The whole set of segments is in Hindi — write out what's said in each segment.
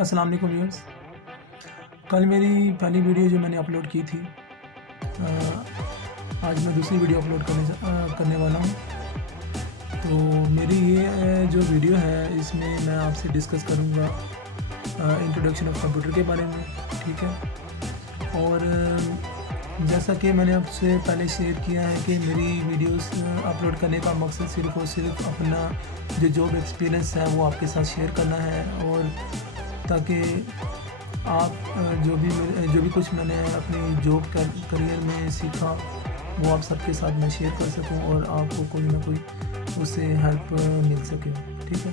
अस्सलाम वालेकुम व्यूअर्स। कल मेरी पहली वीडियो जो मैंने अपलोड की थी, आज मैं दूसरी वीडियो अपलोड करने वाला हूँ। तो मेरी ये जो वीडियो है इसमें मैं आपसे डिस्कस करूँगा इंट्रोडक्शन ऑफ कंप्यूटर के बारे में, ठीक है। और जैसा कि मैंने आपसे पहले शेयर किया है कि मेरी वीडियोस अपलोड करने का मकसद सिर्फ़ और सिर्फ अपना जो जॉब एक्सपीरियंस है वो आपके साथ शेयर करना है, और ताकि आप जो भी कुछ मैंने अपनी जॉब करियर में सीखा वो आप सबके साथ मैं शेयर कर सकूं और आपको कोई ना कोई उससे हेल्प मिल सके, ठीक है।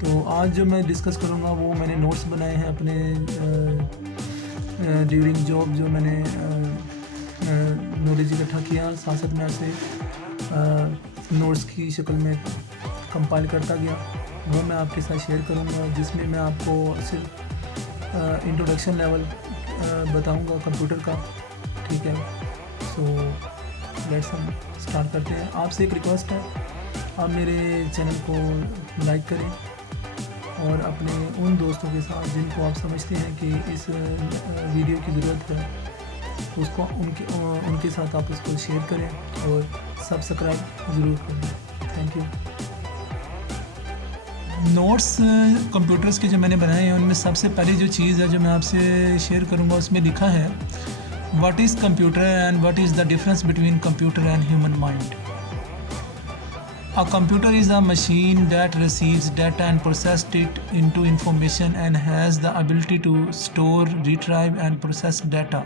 तो आज जो मैं डिस्कस करूंगा वो मैंने नोट्स बनाए हैं अपने ड्यूरिंग जॉब, जो मैंने नॉलेज इकट्ठा किया, साथ साथ मैं ऐसे नोट्स की शक्ल में कंपाइल करता गया, वो मैं आपके साथ शेयर करूंगा, जिसमें मैं आपको सिर्फ इंट्रोडक्शन लेवल बताऊंगा कंप्यूटर का, ठीक है। सो लेट्स हम स्टार्ट करते हैं। आपसे एक रिक्वेस्ट है, आप मेरे चैनल को लाइक करें और अपने उन दोस्तों के साथ जिनको आप समझते हैं कि इस वीडियो की ज़रूरत है उसको उनके साथ आप उसको शेयर करें और सब्सक्राइब ज़रूर करें। Thank you. नोट्स कंप्यूटर्स के जो मैंने बनाए हैं उनमें सबसे पहली जो चीज़ है जो मैं आपसे शेयर करूंगा उसमें लिखा है what is computer and what is the difference between computer and human mind. A computer is a machine that receives data and processes it into information and has the ability to store, retrieve and process data.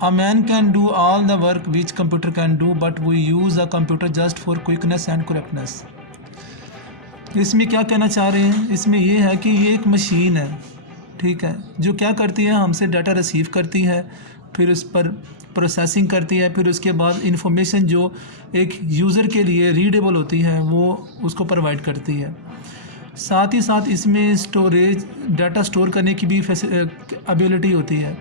A man can do all the work which computer can do, but we use a computer just for quickness and correctness. इसमें क्या कहना चाह रहे हैं, इसमें ये है कि ये एक मशीन है, ठीक है, जो क्या करती है, हमसे डाटा रिसीव करती है, फिर उस पर प्रोसेसिंग करती है, फिर उसके बाद इंफॉर्मेशन जो एक यूज़र के लिए रीडेबल होती है वो उसको प्रोवाइड करती है। साथ ही साथ इसमें स्टोरेज, डाटा स्टोर करने की भी एबिलिटी होती है।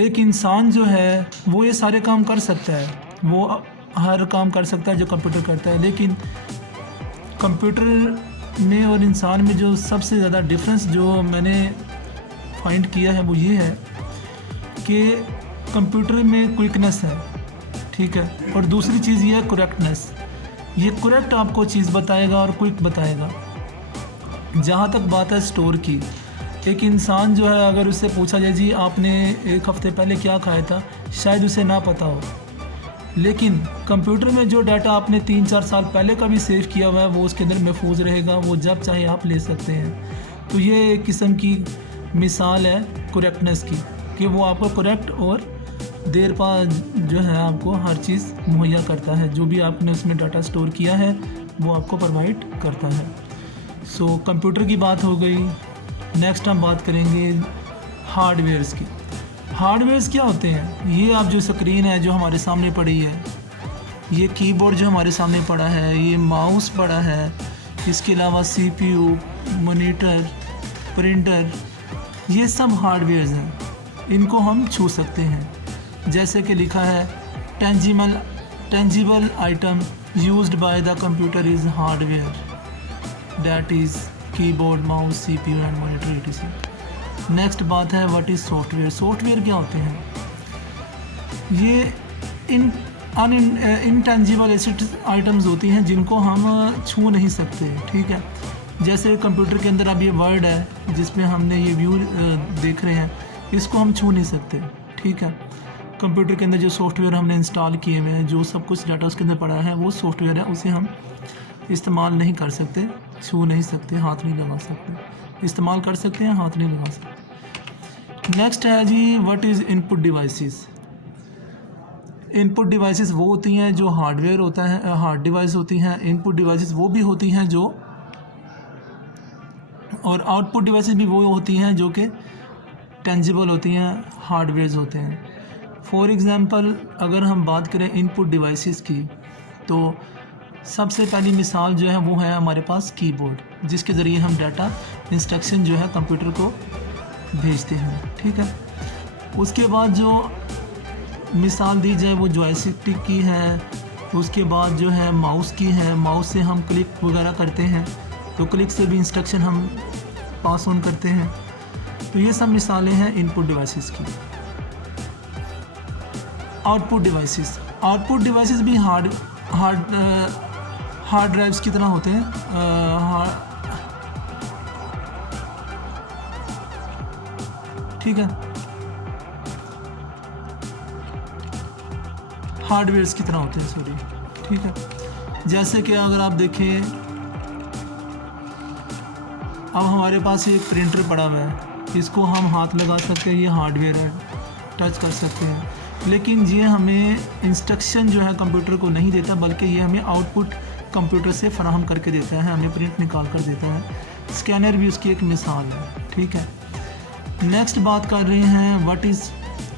एक इंसान जो है वो ये सारे काम कर सकता है, वो हर काम कर सकता है जो कंप्यूटर करता है, लेकिन कंप्यूटर में और इंसान में जो सबसे ज़्यादा डिफरेंस जो मैंने फाइंड किया है वो ये है कि कंप्यूटर में क्विकनेस है, ठीक है, और दूसरी चीज़ ये है करेक्टनेस। ये करेक्ट आपको चीज़ बताएगा और क्विक बताएगा। जहाँ तक बात है स्टोर की, एक इंसान जो है अगर उससे पूछा जाए जी आपने एक हफ़्ते पहले क्या खाया था, शायद उसे ना पता हो, लेकिन कंप्यूटर में जो डाटा आपने 3-4 साल पहले का भी सेव किया हुआ है वो उसके अंदर महफूज रहेगा, वो जब चाहे आप ले सकते हैं। तो ये एक किस्म की मिसाल है करेक्टनेस की, कि वो आपको करेक्ट और देर पा जो है आपको हर चीज़ मुहैया करता है, जो भी आपने उसमें डाटा स्टोर किया है वो आपको प्रोवाइड करता है। सो कंप्यूटर की बात हो गई। नेक्स्ट हम बात करेंगे हार्डवेयर्स की। हार्डवेयर्स क्या होते हैं? ये आप जो स्क्रीन है जो हमारे सामने पड़ी है, ये कीबोर्ड जो हमारे सामने पड़ा है, ये माउस पड़ा है, इसके अलावा CPU, मॉनिटर, प्रिंटर, ये सब हार्डवेयर्स हैं, इनको हम छू सकते हैं। जैसे कि लिखा है tangible item used by the computer is hardware, that is keyboard, mouse, CPU and monitor etc. Next बात है व्हाट इज़ सॉफ्टवेयर। सॉफ्टवेयर क्या होते हैं? ये इनटेंजिबल एसेट आइटम्स होती हैं जिनको हम छू नहीं सकते, ठीक है। जैसे कंप्यूटर के अंदर अब ये वर्ड है जिसमें हमने ये व्यू देख रहे हैं, इसको हम छू नहीं सकते, ठीक है। कंप्यूटर के अंदर जो सॉफ्टवेयर हमने इंस्टॉल किए हुए हैं, जो सब कुछ डाटा उसके अंदर पड़ा है, वो सॉफ्टवेयर है, उसे हम इस्तेमाल नहीं कर सकते, छू नहीं सकते, हाथ नहीं लगा सकते। इस्तेमाल कर सकते हैं, हाथ नहीं लगा सकते। नेक्स्ट है जी what is input devices. Input devices वो होती हैं जो हार्डवेयर होता है, हार्ड डिवाइस होती हैं। इनपुट डिवाइसेस वो भी होती हैं जो, और आउटपुट डिवाइसेस भी वो होती हैं जो कि टेंजिबल होती हैं, हार्डवेयर्स होते हैं। फॉर एग्ज़ाम्पल अगर हम बात करें इनपुट डिवाइसेस की, तो सबसे पहली मिसाल जो है वो है हमारे पास कीबोर्ड, जिसके ज़रिए हम डाटा इंस्ट्रक्शन जो है कंप्यूटर को भेजते हैं, ठीक है। उसके बाद जो मिसाल दी जाए वो जॉयस्टिक की है, उसके बाद जो है माउस की है। माउस से हम क्लिक वगैरह करते हैं, तो क्लिक से भी इंस्ट्रक्शन हम पास ऑन करते हैं। तो ये सब मिसालें हैं इनपुट डिवाइसेस की। आउटपुट डिवाइसेस भी हार्ड ड्राइव्स की तरह होते हैं। ठीक है, हार्डवेयर्स की तरह होते हैं, सॉरी। ठीक है, जैसे कि अगर आप देखें, अब हमारे पास एक प्रिंटर पड़ा हुआ है, इसको हम हाथ लगा सकते हैं, ये हार्डवेयर है, टच कर सकते हैं, लेकिन ये हमें इंस्ट्रक्शन जो है कंप्यूटर को नहीं देता, बल्कि ये हमें आउटपुट कंप्यूटर से फराहम करके देता है, हमें प्रिंट निकाल कर देता है। स्कैनर भी उसकी एक मिसाल है। ठीक है, नेक्स्ट बात कर रहे हैं व्हाट इज़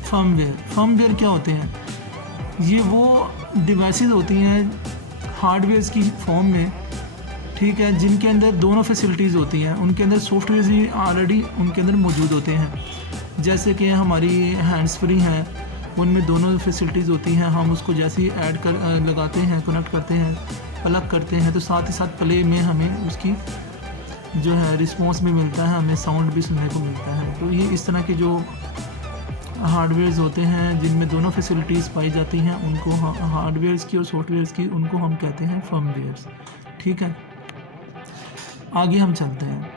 फर्मवेयर क्या होते हैं? ये वो डिवाइसेस होती हैं हार्डवेयर्स की फॉर्म में, ठीक है, जिनके अंदर दोनों फैसिलिटीज़ होती हैं। उनके अंदर सॉफ्टवेयर भी ऑलरेडी उनके अंदर मौजूद होते हैं, जैसे कि हमारी हैंड्स फ्री हैं, उनमें दोनों फैसिलिटीज़ होती हैं। हम उसको जैसे ही ऐड कर लगाते हैं, कनेक्ट करते हैं, अलग करते हैं, तो साथ ही साथ प्ले में हमें उसकी जो है रिस्पॉन्स भी मिलता है, हमें साउंड भी सुनने को मिलता है। तो ये इस तरह के जो हार्डवेयर्स होते हैं जिनमें दोनों फैसिलिटीज़ पाई जाती हैं, उनको हार्डवेयर्स की और सॉफ्टवेयर्स की, उनको हम कहते हैं फर्मवेयर्स। ठीक है, आगे हम चलते हैं।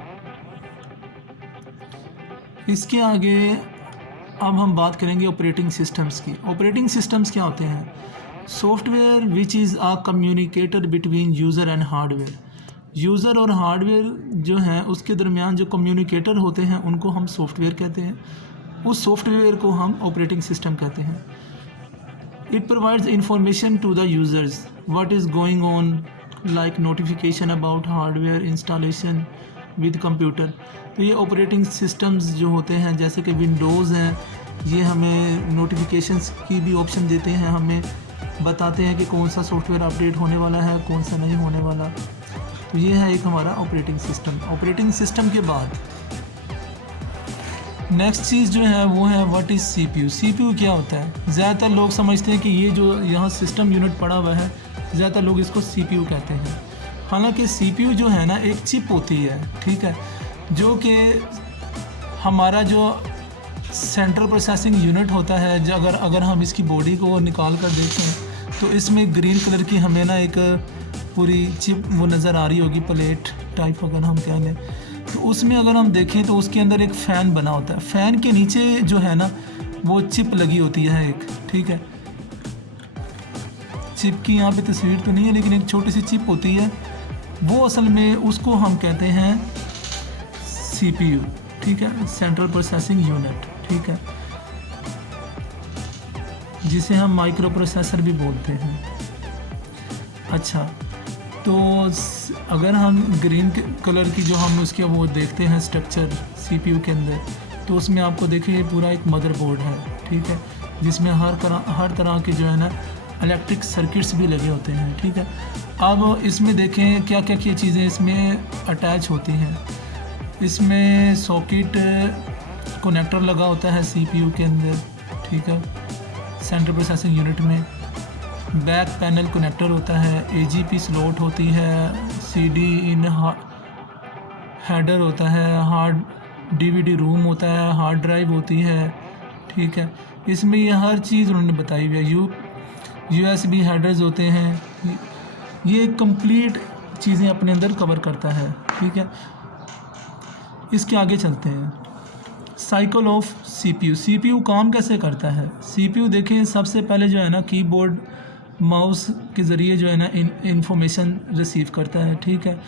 इसके आगे अब हम बात करेंगे ऑपरेटिंग सिस्टम्स की। ऑपरेटिंग सिस्टम्स क्या होते हैं? Software which is a communicator between user and hardware. User और हार्डवेयर जो हैं उसके दरमियान जो कम्युनिकेटर होते हैं उनको हम सॉफ्टवेयर कहते हैं। उस सॉफ्टवेयर को हम ऑपरेटिंग सिस्टम कहते हैं। It provides information to the users what is going on, like notification about hardware installation with computer. तो ये ऑपरेटिंग सिस्टम्स जो होते हैं, जैसे कि विंडोज़ हैं, ये हमें नोटिफिकेशंस की भी ऑप्शन देते हैं, हमें बताते हैं कि कौन सा सॉफ्टवेयर अपडेट होने वाला है, कौन सा नहीं होने वाला। तो ये है एक हमारा ऑपरेटिंग सिस्टम। ऑपरेटिंग सिस्टम के बाद नेक्स्ट चीज़ जो है वो है व्हाट इज़ सीपीयू। सीपीयू क्या होता है? ज़्यादातर लोग समझते हैं कि ये जो यहाँ सिस्टम यूनिट पड़ा हुआ है, ज़्यादातर लोग इसको सीपीयू कहते हैं। हालांकि सीपीयू जो है ना एक चिप होती है, ठीक है, जो कि हमारा जो सेंट्रल प्रोसेसिंग यूनिट होता है, जो अगर हम इसकी बॉडी को निकाल कर देखें तो इसमें ग्रीन कलर की हमें ना एक पूरी चिप वो नज़र आ रही होगी, प्लेट टाइप अगर हम कह लें। तो उसमें अगर हम देखें तो उसके अंदर एक फ़ैन बना होता है। फ़ैन के नीचे जो है ना वो चिप लगी होती है एक, ठीक है। चिप की यहाँ पे तस्वीर तो नहीं है, लेकिन एक छोटी सी चिप होती है, वो असल में उसको हम कहते हैं सीपीयू, ठीक है, सेंट्रल प्रोसेसिंग यूनिट, ठीक है, जिसे हम माइक्रो प्रोसेसर भी बोलते हैं। अच्छा, तो अगर हम ग्रीन कलर की जो हम उसके वो देखते हैं स्ट्रक्चर सीपीयू के अंदर, तो उसमें आपको देखिए ये पूरा एक मदरबोर्ड है, ठीक है, जिसमें हर तरह के जो है ना इलेक्ट्रिक सर्किट्स भी लगे होते हैं, ठीक है। अब इसमें देखें क्या क्या क्या चीज़ें इसमें अटैच होती हैं। इसमें सॉकेट कनेक्टर लगा होता है सीपीयू के अंदर, ठीक है, सेंट्रल प्रोसेसिंग यूनिट में। बैक पैनल कनेक्टर होता है, एजीपी स्लॉट होती है, सीडी इन हेडर होता है, हार्ड डीवीडी रूम होता है, हार्ड ड्राइव होती है, ठीक है। इसमें ये हर चीज़ उन्होंने बताई हुई है। यूएसबी हेडर्स होते हैं, ये कंप्लीट चीज़ें अपने अंदर कवर करता है, ठीक है। इसके आगे चलते हैं। Cycle of CPU. सीपीयू काम कैसे करता है? सीपीयू देखें, सबसे पहले जो है ना कीबोर्ड माउस के ज़रिए जो है ना इंफॉर्मेशन रिसीव करता है, ठीक है।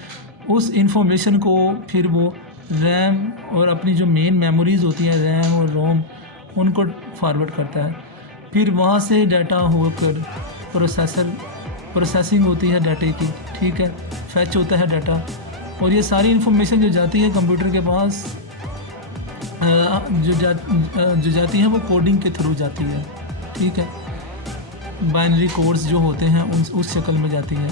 उस इंफॉर्मेशन को फिर वो रैम और अपनी जो मेन मेमोरीज़ होती हैं रैम और रोम, उनको फॉरवर्ड करता है। फिर वहाँ से डाटा होकर प्रोसेसिंग होती है डाटे की, ठीक है, फैच होता है डाटा, और ये सारी इन्फॉर्मेशन जो जाती है कंप्यूटर के पास जो जाती है वो कोडिंग के थ्रू जाती है, ठीक है। बाइनरी कोड्स जो होते हैं उस शक्ल में जाती है।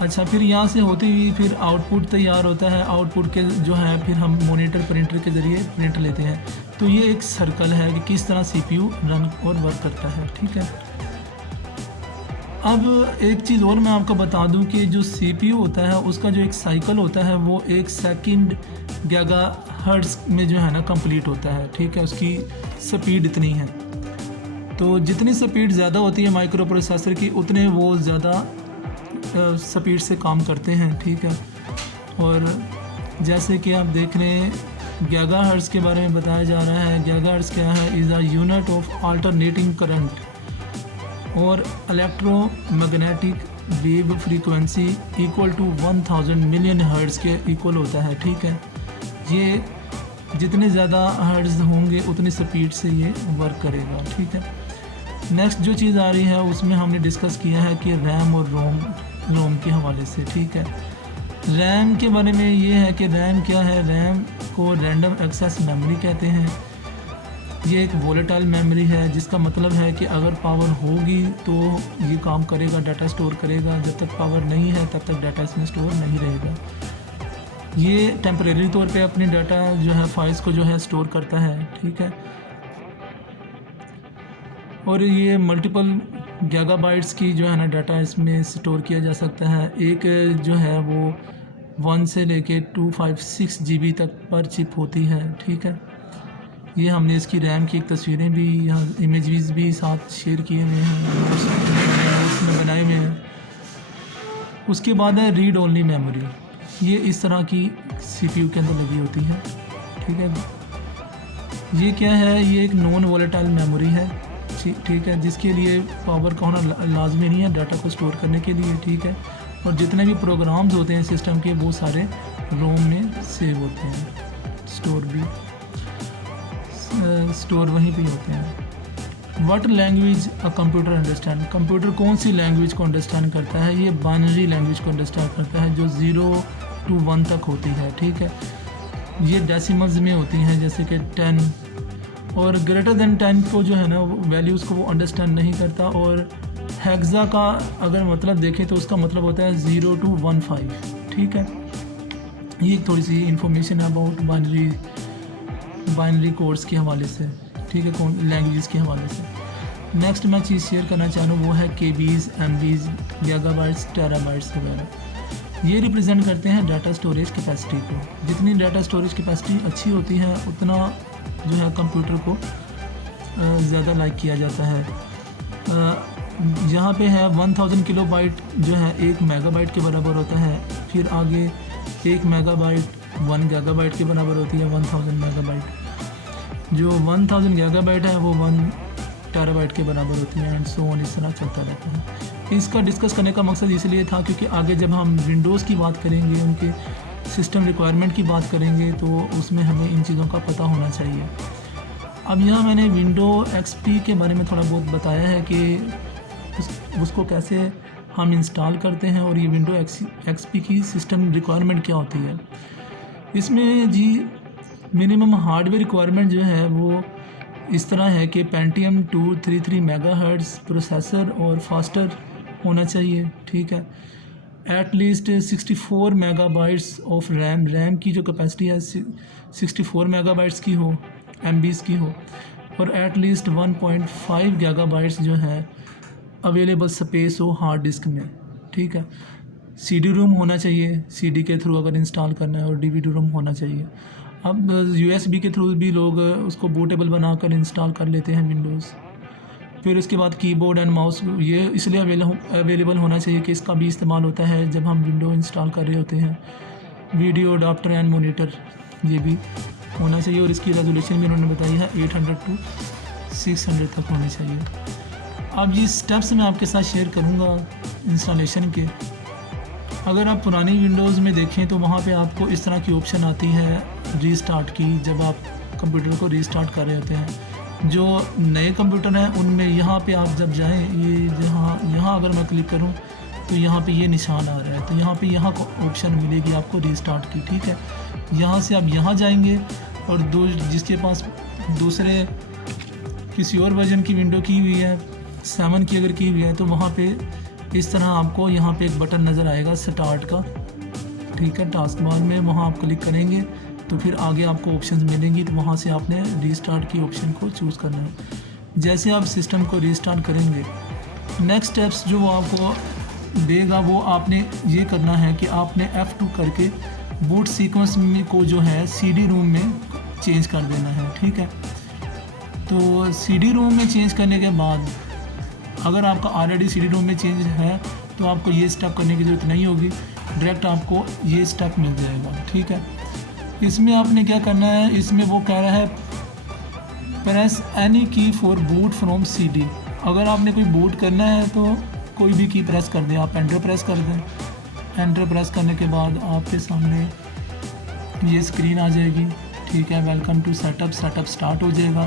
अच्छा, फिर यहाँ से होती हुई फिर आउटपुट तैयार होता है। आउटपुट के जो है फिर हम मॉनिटर प्रिंटर के ज़रिए प्रिंट लेते हैं। तो ये एक सर्कल है कि किस तरह सीपीयू रन और वर्क करता है, ठीक है। अब एक चीज़ और मैं आपको बता दूं कि जो सीपीयू होता है उसका जो एक साइकिल होता है वो 1 सेकंड गीगा हर्ट्ज़ में जो है ना कंप्लीट होता है, ठीक है। उसकी स्पीड इतनी है, तो जितनी स्पीड ज़्यादा होती है माइक्रो प्रोसेसर की, उतने वो ज़्यादा स्पीड से काम करते हैं, ठीक है। और जैसे कि आप देख रहे हैं गीगाहर्ट्ज़ के बारे में बताया जा रहा है। गीगाहर्ट्ज़ क्या है? Is a unit of alternating current और electromagnetic wave frequency equal to 1000 million hertz के इक्वल होता है, ठीक है। ये जितने ज़्यादा हर्ट्ज़ होंगे उतनी स्पीड से ये वर्क करेगा, ठीक है। नेक्स्ट जो चीज़ आ रही है उसमें हमने डिस्कस किया है कि रैम और रोम के हवाले से, ठीक है। रैम के बारे में ये है कि रैम क्या है? रैम को रैंडम एक्सेस मेमोरी कहते हैं। ये एक वोलेटाइल मेमोरी है, जिसका मतलब है कि अगर पावर होगी तो ये काम करेगा, डाटा स्टोर करेगा। जब तक पावर नहीं है तब तक डाटा इसमें स्टोर नहीं रहेगा। ये टेम्परेरी तौर पे अपने डाटा जो है फाइल्स को जो है स्टोर करता है, ठीक है। और ये मल्टीपल गीगाबाइट्स की जो है ना डाटा इसमें स्टोर किया जा सकता है। एक जो है वो 1 से लेके 256 GB तक पर चिप होती है, ठीक है। ये हमने इसकी रैम की एक तस्वीरें भी यहाँ इमेजेस भी साथ शेयर किए हुए हैं, उसमें बनाए हुए हैं। उसके बाद है रीड ओनली मेमोरी। ये इस तरह की CPU के अंदर लगी होती है, ठीक है। ये क्या है? ये एक नॉन वोलेटाइल मेमोरी है, ठीक है, जिसके लिए पावर का होना लाजमी नहीं है डाटा को स्टोर करने के लिए, ठीक है। और जितने भी प्रोग्राम्स होते हैं सिस्टम के वो सारे रोम में सेव होते हैं, स्टोर वहीं पे होते हैं। What language a computer understand? Computer कौन सी लैंग्वेज को अंडरस्टैंड करता है? ये बाइनरी लैंग्वेज को अंडरस्टैंड करता है जो 0 to 1 तक होती है, ठीक है। ये डेसिमल्स में होती हैं, जैसे कि 10 और ग्रेटर देन 10 को जो है ना वैल्यूज़ को वो अंडरस्टैंड नहीं करता। और हेक्सा का अगर मतलब देखें तो उसका मतलब होता है 0 to 15, ठीक है। ये थोड़ी सी इंफॉर्मेशन है अबाउट बाइनरी कोड्स के हवाले से, ठीक है, कौन लैंग्वेज के हवाले से। नेक्स्ट मैं चीज़ शेयर करना चाह रहा हूँ वो है KBs, MBs, गीगाबाइट्स, टेराबाइट्स वगैरह। ये रिप्रेजेंट करते हैं डाटा स्टोरेज कैपेसिटी को। जितनी डाटा स्टोरेज कैपेसिटी अच्छी होती है उतना जो है कंप्यूटर को ज़्यादा लाइक किया जाता है। यहाँ पे है 1000 किलोबाइट जो है 1 मेगाबाइट के बराबर होता है। फिर आगे 1 मेगाबाइट 1 गीगाबाइट के बराबर होती है 1000 मेगाबाइट। जो 1000 गीगाबाइट है वो 1 टेराबाइट के बराबर होती है, एंड सो ऑन, इस तरह चलता रहता है। इसका डिस्कस करने का मकसद इसलिए था क्योंकि आगे जब हम विंडोज़ की बात करेंगे, उनके सिस्टम रिक्वायरमेंट की बात करेंगे, तो उसमें हमें इन चीज़ों का पता होना चाहिए। अब यहाँ मैंने विंडो XP के बारे में थोड़ा बहुत बताया है कि उसको कैसे हम इंस्टॉल करते हैं और ये विंडो XP की सिस्टम रिक्वायरमेंट क्या होती है। इसमें जी मिनिमम हार्डवेयर रिक्वायरमेंट जो है वो इस तरह है कि Pentium 233 मेगाहर्ट्ज़ प्रोसेसर और फास्टर होना चाहिए, ठीक है। At least 64 megabytes of RAM की जो कैपेसिटी है 64 मेगाबाइट्स की हो, MBs की हो। और एट लीस्ट 1.5 गीगाबाइट्स जो है अवेलेबल स्पेस हो हार्ड डिस्क में, ठीक है। CD रोम होना चाहिए, CD के थ्रू अगर इंस्टॉल करना है, और DVD रोम होना चाहिए। अब USB के थ्रू भी लोग उसको बूटेबल बनाकर इंस्टॉल कर लेते हैं विंडोज़। फिर उसके बाद कीबोर्ड एंड माउस ये इसलिए अवेलेबल होना चाहिए कि इसका भी इस्तेमाल होता है जब हम विंडो इंस्टॉल कर रहे होते हैं। वीडियो अडाप्टर एंड मॉनिटर ये भी होना चाहिए, और इसकी रेजोल्यूशन भी उन्होंने बताई है 800 to 600 तक होनी चाहिए। अब ये स्टेप्स मैं आपके साथ शेयर करूँगा इंस्टॉलेशन के। अगर आप पुरानी विंडोज़ में देखें तो वहाँ पे आपको इस तरह की ऑप्शन आती है रीस्टार्ट की, जब आप कंप्यूटर को रीस्टार्ट कर रहे होते हैं। जो नए कंप्यूटर हैं उनमें यहाँ पे आप जब जाएं, ये यहाँ अगर मैं क्लिक करूँ तो यहाँ पे ये निशान आ रहा है, तो यहाँ पे यहाँ को ऑप्शन मिलेगी आपको रीस्टार्ट की, ठीक है। यहाँ से आप यहाँ जाएंगे और जिसके पास दूसरे किसी और वर्जन की विंडो की हुई है, 7 की अगर की हुई है, तो वहाँ पे इस तरह आपको यहाँ पे एक बटन नज़र आएगा स्टार्ट का, ठीक है, टास्क बार में। वहाँ आप क्लिक करेंगे तो फिर आगे आपको ऑप्शंस मिलेंगी, तो वहाँ से आपने रीस्टार्ट की ऑप्शन को चूज़ करना है। जैसे आप सिस्टम को रीस्टार्ट करेंगे, नेक्स्ट स्टेप्स जो वो आपको देगा वो आपने ये करना है कि आपने F2 करके बूट सीक्वेंस में को जो है CD रोम में चेंज कर देना है, ठीक है। तो CD रोम में चेंज करने के बाद अगर आपका ऑलरेडी CD रोम में चेंज है तो आपको ये स्टेप करने की ज़रूरत नहीं होगी, डायरेक्ट आपको ये स्टेप मिल जाएगा, ठीक है। इसमें आपने क्या करना है, इसमें वो कह रहा है प्रेस एनी की फॉर बूट फ्रॉम CD। अगर आपने कोई बूट करना है तो कोई भी की प्रेस कर दें, आप एंटर प्रेस कर दें। एंटर प्रेस करने के बाद आपके सामने ये स्क्रीन आ जाएगी, ठीक है। Welcome to setup, setup start हो जाएगा।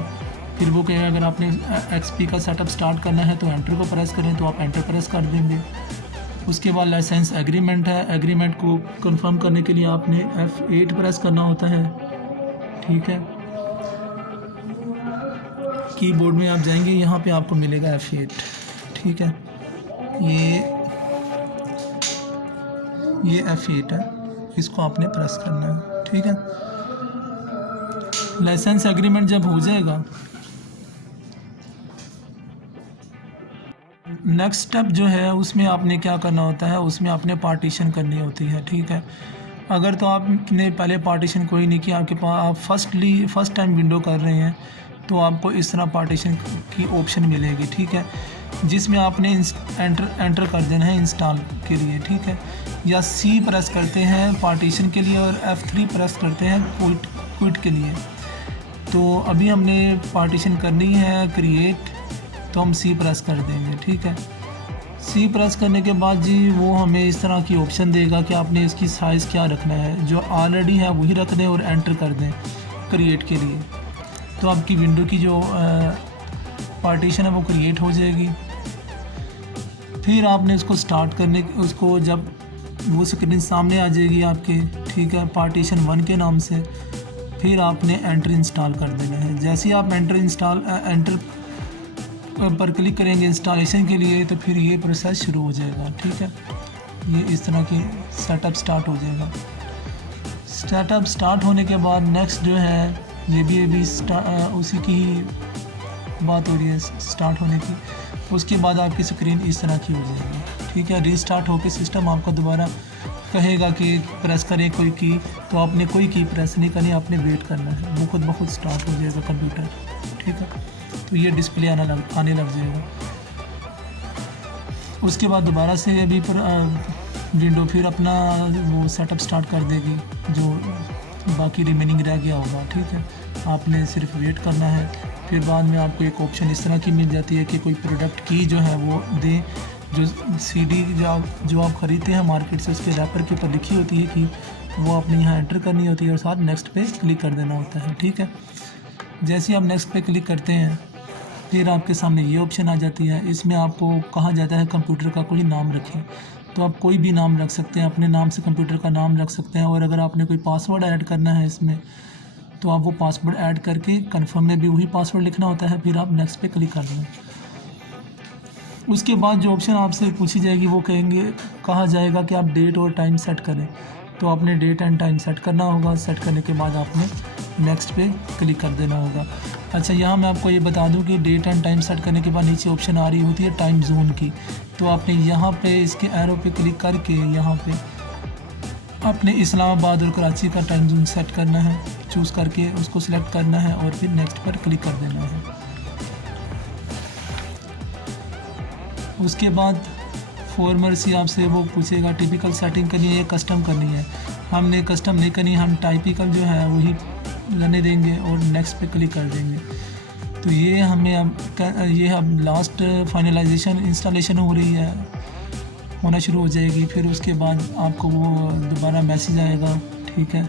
फिर वो कहेगा अगर आपने XP का सेटअप स्टार्ट करना है तो एंटर को प्रेस करें, तो आप एंटर प्रेस कर देंगे। उसके बाद लाइसेंस एग्रीमेंट है, एग्रीमेंट को कंफर्म करने के लिए आपने F8 प्रेस करना होता है, ठीक है। कीबोर्ड में आप जाएंगे, यहाँ पे आपको मिलेगा F8, ठीक है। ये F8 है, इसको आपने प्रेस करना है, ठीक है। लाइसेंस एग्रीमेंट जब हो जाएगा, नेक्स्ट स्टेप जो है उसमें आपने क्या करना होता है, उसमें आपने पार्टीशन करनी होती है, ठीक है। अगर तो आपने पहले पार्टीशन कोई नहीं किया, आपके पास आप फर्स्ट टाइम विंडो कर रहे हैं, तो आपको इस तरह पार्टीशन की ऑप्शन मिलेगी, ठीक है, जिसमें आपने एंटर कर देना है इंस्टॉल के लिए, ठीक है। या C प्रेस करते हैं पार्टीशन के लिए और F3 प्रेस करते हैं क्विट के लिए। तो अभी हमने पार्टीशन करनी है क्रिएट, तो हम C प्रेस कर देंगे, ठीक है। C प्रेस करने के बाद जी वो हमें इस तरह की ऑप्शन देगा कि आपने इसकी साइज़ क्या रखना है, जो ऑलरेडी है वही रख दें और एंटर कर दें क्रिएट के लिए। तो आपकी विंडो की जो पार्टीशन है वो क्रिएट हो जाएगी। फिर आपने उसको स्टार्ट उसको जब वो स्क्रीन सामने आ जाएगी आपके, ठीक है, पार्टीशन 1 के नाम से, फिर आपने एंटर इंस्टॉल कर देना है। जैसे ही आप एंटर पर क्लिक करेंगे इंस्टॉलेशन के लिए, तो फिर ये प्रोसेस शुरू हो जाएगा, ठीक है। ये इस तरह की सेटअप स्टार्ट हो जाएगा। सेटअप स्टार्ट होने के बाद नेक्स्ट जो है, ये भी अभी उसी की ही बात हो रही है स्टार्ट होने की। उसके बाद आपकी स्क्रीन इस तरह की हो जाएगी, ठीक है। रीस्टार्ट होकर सिस्टम आपको दोबारा कहेगा कि प्रेस करें कोई की, तो आपने कोई की प्रेस नहीं करनी, आपने वेट करना है, वो खुद ब खुद स्टार्ट हो जाएगा कंप्यूटर, ठीक है। तो ये डिस्प्ले आने लग जाएगा। उसके बाद दोबारा से अभी विंडो फिर अपना वो सेटअप स्टार्ट कर देगी, जो बाकी रिमेनिंग रह गया होगा, ठीक है। आपने सिर्फ वेट करना है। फिर बाद में आपको एक ऑप्शन इस तरह की मिल जाती है कि कोई प्रोडक्ट की जो है वो दें, जो CD जो आप ख़रीदते हैं मार्केट से, उसके रैपर के ऊपर लिखी होती है कि वो आपने यहाँ एंटर करनी होती है और साथ नेक्स्ट पे क्लिक कर देना होता है, ठीक है। जैसे ही आप नेक्स्ट पे क्लिक करते हैं, फिर आपके सामने ये ऑप्शन आ जाती है। इसमें आपको कहा जाता है कंप्यूटर का कोई नाम रखें, तो आप कोई भी नाम रख सकते हैं, अपने नाम से कंप्यूटर का नाम रख सकते हैं। और अगर आपने कोई पासवर्ड ऐड करना है इसमें, तो आप वो पासवर्ड ऐड करके कन्फर्म में भी वही पासवर्ड लिखना होता है, फिर आप नेक्स्ट पे क्लिक कर दें। उसके बाद जो ऑप्शन आपसे पूछी जाएगी वो कहा जाएगा कि आप डेट और टाइम सेट करें, तो आपने डेट एंड टाइम सेट करना होगा। सेट करने के बाद आपने नेक्स्ट पे क्लिक कर देना होगा। अच्छा, यहाँ मैं आपको ये बता दूँ कि डेट एंड टाइम सेट करने के बाद नीचे ऑप्शन आ रही होती है टाइम जोन की, तो आपने यहाँ पे इसके एरो पे क्लिक करके यहाँ पे अपने इस्लामाबाद और कराची का टाइम जोन सेट करना है, चूज़ करके उसको सिलेक्ट करना है और फिर नेक्स्ट पर क्लिक कर देना है। उसके बाद फॉर्मर्सी आपसे वो पूछेगा टिपिकल सेटिंग करनी है या कस्टम करनी है। हमने कस्टम नहीं करनी, हम टाइपिकल जो है वही रहने देंगे और नेक्स्ट पे क्लिक कर देंगे। तो ये हमें अब लास्ट फाइनलाइजेशन इंस्टॉलेशन हो रही है, होना शुरू हो जाएगी। फिर उसके बाद आपको वो दोबारा मैसेज आएगा, ठीक है,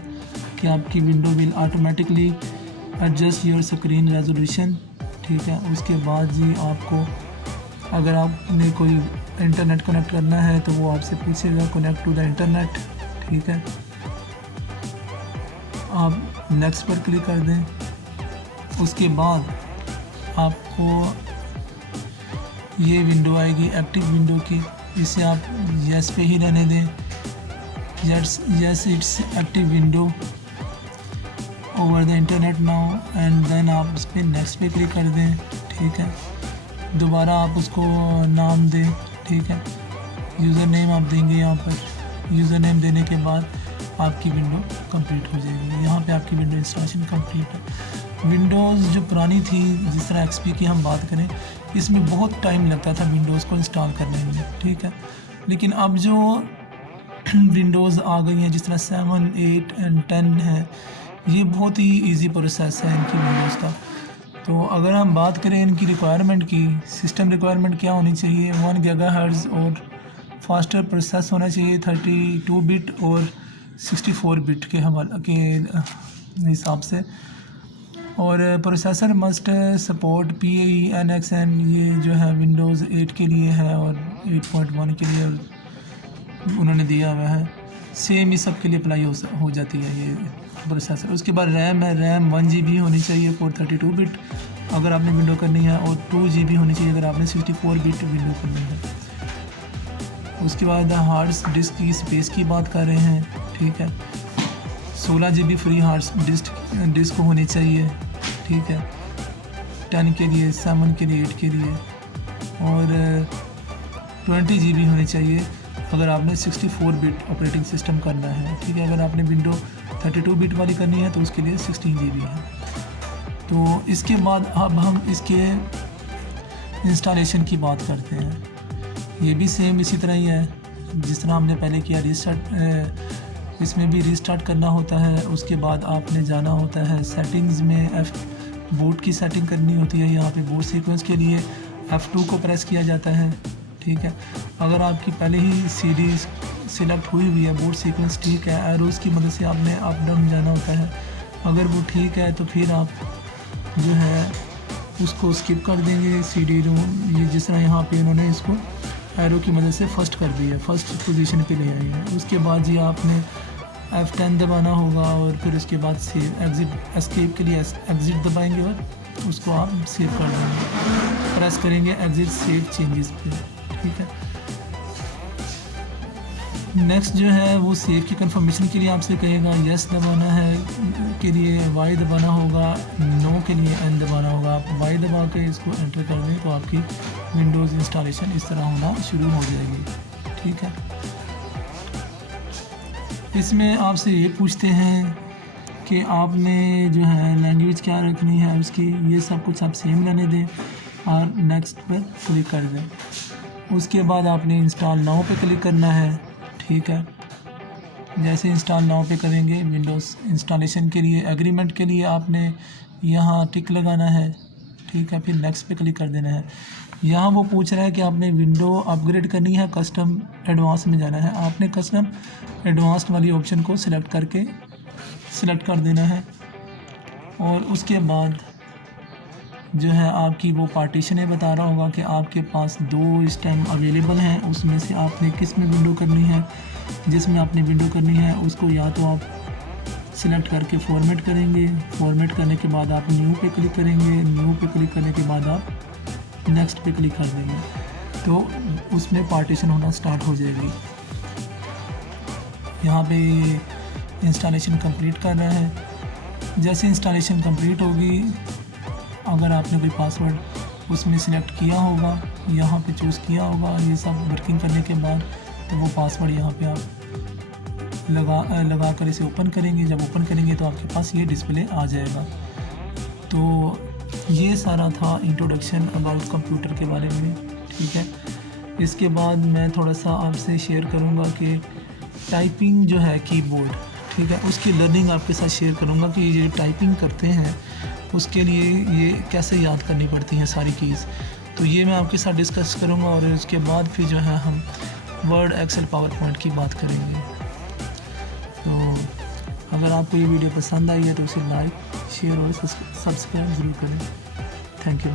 कि आपकी window will automatically adjust your screen resolution, ठीक है। उसके बाद जी आपको अगर आपने कोई इंटरनेट कनेक्ट करना है तो वो आपसे पूछेगा कनेक्ट टू द इंटरनेट, ठीक है। आप नेक्स्ट पर क्लिक कर दें। उसके बाद आपको ये विंडो आएगी एक्टिव विंडो की, इसे आप यस पे ही रहने दें। Yes it's active window over the internet now, and then आप उस पर नेक्स्ट पे क्लिक कर दें, ठीक है। दोबारा आप उसको नाम दें, ठीक है। यूज़र नेम आप देंगे, यहाँ पर यूज़र नेम देने के बाद आपकी विंडो कंप्लीट हो जाएगी। यहाँ पे आपकी विंडो इंस्टॉलेशन कंप्लीट है। विंडोज़ जो पुरानी थी, जिस तरह एक्सपी की हम बात करें, इसमें बहुत टाइम लगता था विंडोज़ को इंस्टॉल करने में, ठीक है। लेकिन अब जो विंडोज़ आ गई हैं, जिस तरह 7, 8 एंड 10 है, ये बहुत ही इजी प्रोसेस है इनकी विंडोज़ का। तो अगर हम बात करें इनकी रिक्वायरमेंट की, सिस्टम रिक्वायरमेंट क्या होनी चाहिए, 1 गीगाहर्ट्ज़ और फास्टर प्रोसेस होना चाहिए 32 बिट और 64 बिट के हिसाब से। और processor must support PAE NXN, ये जो है विंडोज़ 8 के लिए है और 8.1 के लिए उन्होंने दिया हुआ है। सेम ही सब के लिए अप्लाई हो जाती है ये प्रोसेसर। उसके बाद रैम है, रैम 1 GB होनी चाहिए फॉर 32 बिट अगर आपने विंडो करनी है, और 2 GB होनी चाहिए अगर आपने 64 बिट विंडो करनी है। उसके बाद हार्ड डिस्क की स्पेस की बात कर रहे हैं, ठीक है। 16 GB फ्री हार्ड डिस्क होनी चाहिए, ठीक है, 10 के लिए, 7 के लिए, 8 के लिए, और 20 GB होनी चाहिए अगर आपने 64 बिट ऑपरेटिंग सिस्टम करना है, ठीक है। अगर आपने विंडो 32 बिट वाली करनी है तो उसके लिए 16 GB है। तो इसके बाद अब हम इसके इंस्टॉलेशन की बात करते हैं। ये भी सेम इसी तरह ही है जिस तरह हमने पहले किया। रीस्टार्ट, इसमें भी रीस्टार्ट करना होता है। उसके बाद आपने जाना होता है सेटिंग्स में, बूट की सेटिंग करनी होती है। यहाँ पे बूट सीक्वेंस के लिए F2 को प्रेस किया जाता है, ठीक है। अगर आपकी पहले ही सीरीज़ सिलेक्ट हुई हुई है, बूट सीक्वेंस ठीक है, एरोज़ की मदद से आपने अप डाउन जाना होता है। अगर वो ठीक है तो फिर आप जो है उसको स्किप कर देंगे। CD रोम, ये जिस तरह यहाँ पे उन्होंने इसको एरो की मदद से फर्स्ट कर दिया, फर्स्ट पोजीशन पे ले आई है। उसके बाद जी आपने F10 दबाना होगा और फिर उसके बाद सेव एग्ज़िट, एस्केप के लिए एग्ज़िट दबाएंगे और उसको आप सेव कर देंगे, प्रेस करेंगे एग्ज़िट सेव चेंजेस पे, ठीक है। नेक्स्ट जो है वो सेव की कंफर्मेशन के लिए आपसे कहेगा यस दबाना है के लिए Y दबाना होगा, नो के लिए N दबाना होगा। आप Y दबा के इसको एंटर कर दें तो आपकी विंडोज़ इंस्टॉलेशन इस तरह होना शुरू हो जाएगी, ठीक है। इसमें आपसे ये पूछते हैं कि आपने जो है लैंग्वेज क्या रखनी है उसकी, ये सब कुछ आप सेम रहने दें और नेक्स्ट पर क्लिक कर दें। उसके बाद आपने इंस्टॉल नाउ पे क्लिक करना है, ठीक है। जैसे इंस्टॉल नाउ पे करेंगे, विंडोज़ इंस्टॉलेशन के लिए एग्रीमेंट के लिए आपने यहाँ टिक लगाना है, ठीक है। फिर नेक्स्ट पे क्लिक कर देना है। यहाँ वो पूछ रहा है कि आपने विंडो अपग्रेड करनी है, कस्टम एडवांस में जाना है। आपने कस्टम एडवांस वाली ऑप्शन को सिलेक्ट कर देना है। और उसके बाद जो है आपकी वो पार्टीशनें बता रहा होगा कि आपके पास 2 इस टाइम अवेलेबल हैं, उसमें से आपने किस में विंडो करनी है। जिसमें आपने विंडो करनी है उसको या तो आप सिलेक्ट करके फॉर्मेट करेंगे, फॉर्मेट करने के बाद आप न्यू पे क्लिक करेंगे, न्यू पे क्लिक करने के बाद आप नेक्स्ट पे क्लिक कर देंगे तो उसमें पार्टीशन होना स्टार्ट हो जाएगी। यहाँ पे इंस्टॉलेशन कंप्लीट कर रहा है। जैसे इंस्टॉलेशन कंप्लीट होगी, अगर आपने कोई पासवर्ड उसमें सिलेक्ट किया होगा, यहाँ पे चूज़ किया होगा, ये सब वर्किंग करने के बाद तो वो पासवर्ड यहाँ पे आप लगा कर इसे ओपन करेंगे। जब ओपन करेंगे तो आपके पास ये डिस्प्ले आ जाएगा। तो ये सारा था इंट्रोडक्शन अबाउट कंप्यूटर के बारे में, ठीक है। इसके बाद मैं थोड़ा सा आपसे शेयर करूँगा कि टाइपिंग जो है कीबोर्ड, ठीक है, उसकी लर्निंग आपके साथ शेयर करूँगा कि ये टाइपिंग करते हैं उसके लिए ये कैसे याद करनी पड़ती हैं सारी कीज़। तो ये मैं आपके साथ डिस्कस करूँगा और उसके बाद फिर जो है हम वर्ड, एक्सेल, पावर पॉइंट की बात करेंगे। तो अगर आपको ये वीडियो पसंद आई है तो उसे लाइक, शेयर और सब्सक्राइब ज़रूर करें। Thank you.